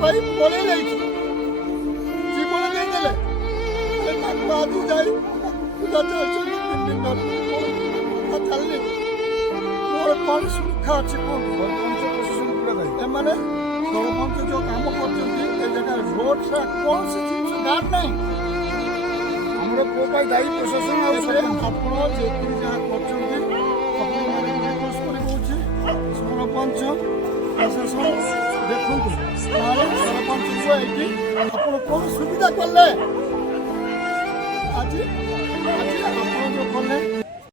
ପାଇଁ ପଳେଇ ଯାଇଛି ଜୀବନ ଦେଇଦେଲେ ତାଙ୍କୁ ଆଜି ଯାଇ ପୂଜା ଚାଲିଛନ୍ତି 3 ଦିନ ଧରି ଚାଲିଲି ମୋର କ'ଣ ସୁରକ୍ଷା ଅଛି କୁହନ୍ତୁ ଏମାନେ ସରପଞ୍ଚ ଯେଉଁ କାମ କରୁଛନ୍ତି ଏ ଜାଗାରେ ରୋଡ୍ରେ କୌଣସି ଜିନିଷ ଗାର୍ଡ ନାହିଁ ଆମର ପୁଅ ପାଇଁ ଦାୟୀ ପ୍ରଶାସନ ଆଉ ଆପଣ ଯେତିକି ଯାହା କରୁଛନ୍ତି ଆପଣମାନେ ରିକ୍ୱେଷ୍ଟ କରି କହୁଛି ସରପଞ୍ଚ ପ୍ରଶାସନ ଦେଖନ୍ତୁ ନହେଲେ ସରପଞ୍ଚଙ୍କୁ ଏଇଠି ଆପଣ କ'ଣ ସୁବିଧା କଲେ ଆଜି ଆପଣ ଯେଉଁ କଲେ